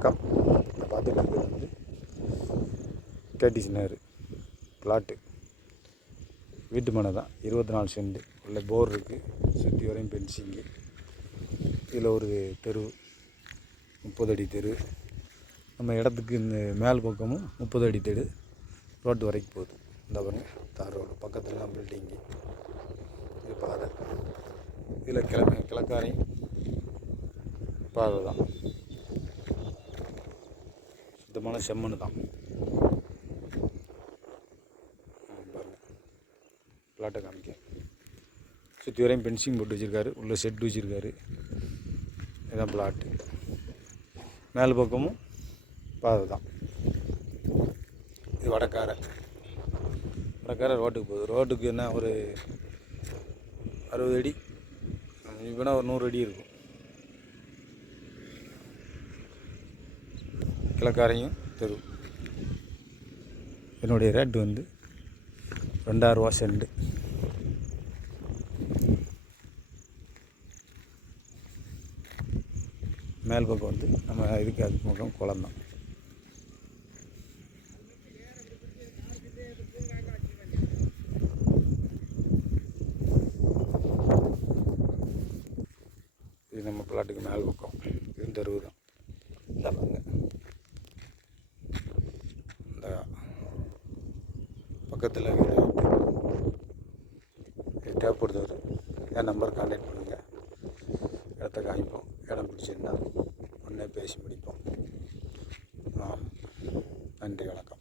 வணக்கம். நான் பார்த்துட்டு இருக்கிறது வந்து கேடிசி நகர் பிளாட்டு வீட்டு மனை தான். 24 சென்ட் உள்ள போர் இருக்குது. சுற்றி வரையும் பென்சிங்கு. இதில் ஒரு தெரு 30 அடி தெரு. நம்ம இடத்துக்கு இந்த மேல் பக்கமும் 30 அடி தெரு ரோட்டு வரைக்கும் போகுது. இந்த பாருங்க தார் ரோடு பக்கத்துலலாம் பில்டிங்கு. இது பாதை. இதில் கிழக்காரையும் பாதை தான். சுத்தமான செம்மண் தான். பாருங்கள் பிளாட்டை காமிக்க. சுற்றி வரையும் பென்சிங் போட்டு வச்சுருக்காரு. உள்ளே செட் வச்சுருக்காரு. இதுதான் பிளாட்டு. மேல் பக்கமும் பாதை தான். இது வடக்காரை ரோட்டுக்கு போகுது. ரோட்டுக்கு என்ன ஒரு 60 அடி, இப்போனா ஒரு 100 அடி இருக்கும். கிழக்காரையும் தெரு. என்னுடைய ரேட்டு வந்து 2000 ரூபா சென்ட். மேல் பக்கம் வந்து நம்ம இதுக்கு அது பக்கம் குளம் தான். இது நம்ம பிளாட்டுக்கு மேல் பக்கம். இது தெருவு தான். இந்த பக்கத்தில் டேப் பொறுத்தவரை என் நம்பர் கான்டாக்ட் பண்ணுங்கள். இடத்த காமிப்போம். இடம் பிடிச்சிருந்தா உடனே பேசி முடிப்போம். நன்றி, வணக்கம்.